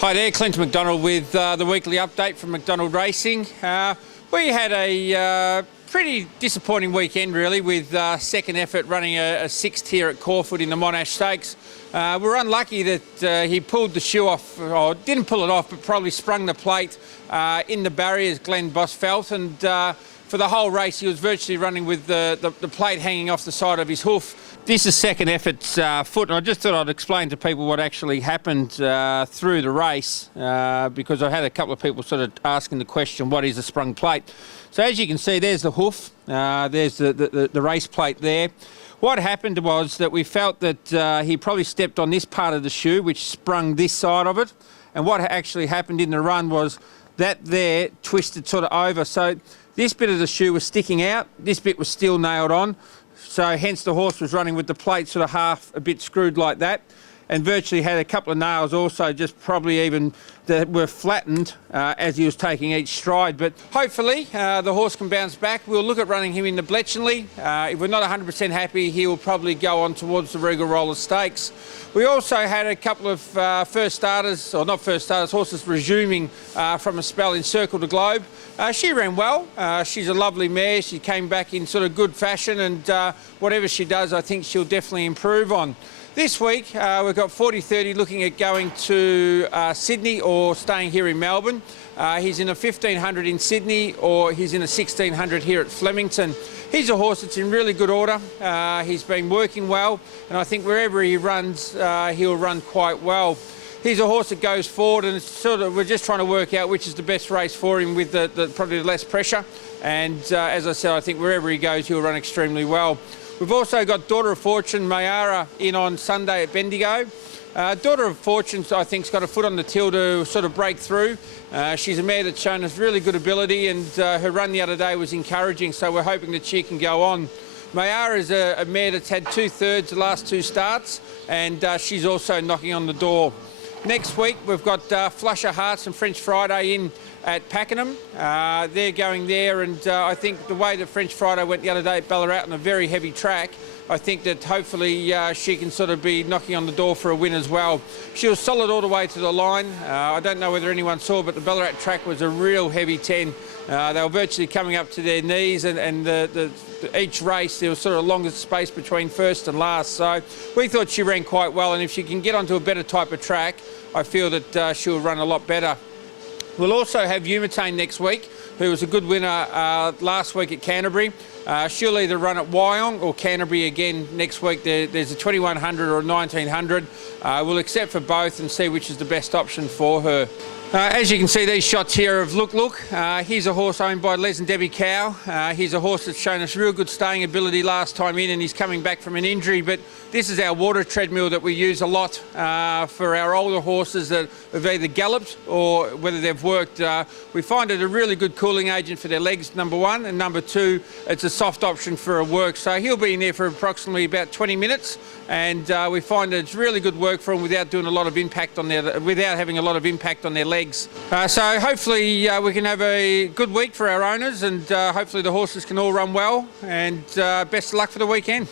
Hi there, Clint McDonald with the weekly update from McDonald Racing. We had a pretty disappointing weekend really with second effort running a sixth here at Caulfield in the Monash Stakes. We're unlucky that he pulled the shoe off, or didn't pull it off, but probably sprung the plate in the barriers, Glenn Boss felt, and for the whole race he was virtually running with the plate hanging off the side of his hoof. This is second effort's foot, and I just thought I'd explain to people what actually happened through the race because I had a couple of people sort of asking the question, what is a sprung plate? So as you can see, there's the hoof, there's the race plate there. What happened was that we felt that he probably stepped on this part of the shoe, which sprung this side of it, and what actually happened in the run was that there twisted sort of over. So this bit of the shoe was sticking out, this bit was still nailed on. So hence the horse was running with the plate sort of half a bit screwed like that, and virtually had a couple of nails also just probably even that were flattened as he was taking each stride. But hopefully the horse can bounce back. We'll look at running him in the Bletchley. If we're not 100% happy, he will probably go on towards the Regal Roller Stakes. We also had a couple of first starters, or not first starters, horses resuming from a spell in Circle the Globe. She ran well. She's a lovely mare. She came back in sort of good fashion, and whatever she does, I think she'll definitely improve on. This week, we've got 40-30 looking at going to Sydney or staying here in Melbourne. He's in a 1500 in Sydney, or he's in a 1600 here at Flemington. He's a horse that's in really good order. He's been working well, and I think wherever he runs, he'll run quite well. He's a horse that goes forward, and it's sort of, we're just trying to work out which is the best race for him with probably the less pressure. And as I said, I think wherever he goes, he'll run extremely well. We've also got Daughter of Fortune, Mayara, in on Sunday at Bendigo. Daughter of Fortune, I think, has got a foot on the till to sort of break through. She's a mare that's shown us really good ability, and her run the other day was encouraging, so we're hoping that she can go on. Mayara is a mare that's had 2/3 the last two starts, and she's also knocking on the door. Next week, we've got Flusher Hearts and French Friday in at Pakenham. They're going there, and I think the way that French Friday went the other day at Ballarat on a very heavy track, I think that hopefully she can sort of be knocking on the door for a win as well. She was solid all the way to the line. I don't know whether anyone saw, but the Ballarat track was a real heavy 10. They were virtually coming up to their knees, and each race there was sort of longest space between first and last. So we thought she ran quite well, and if she can get onto a better type of track, I feel that she'll run a lot better. We'll also have Umatane next week, who was a good winner last week at Canterbury. She'll either run at Wyong or Canterbury again next week. There's a 2100 or a 1900. We'll accept for both and see which is the best option for her. As you can see, these shots here of Look Look. He's a horse owned by Les and Debbie Cow. He's a horse that's shown us real good staying ability last time in, and he's coming back from an injury. But this is our water treadmill that we use a lot for our older horses that have either galloped or whether they've worked. We find it a really good cooling agent for their legs, number one, and number two, it's a soft option for a work. So he'll be in there for approximately about 20 minutes, and we find that it's really good work for him without doing a lot of impact on without having a lot of impact on their legs. So hopefully we can have a good week for our owners, and hopefully the horses can all run well, and best of luck for the weekend.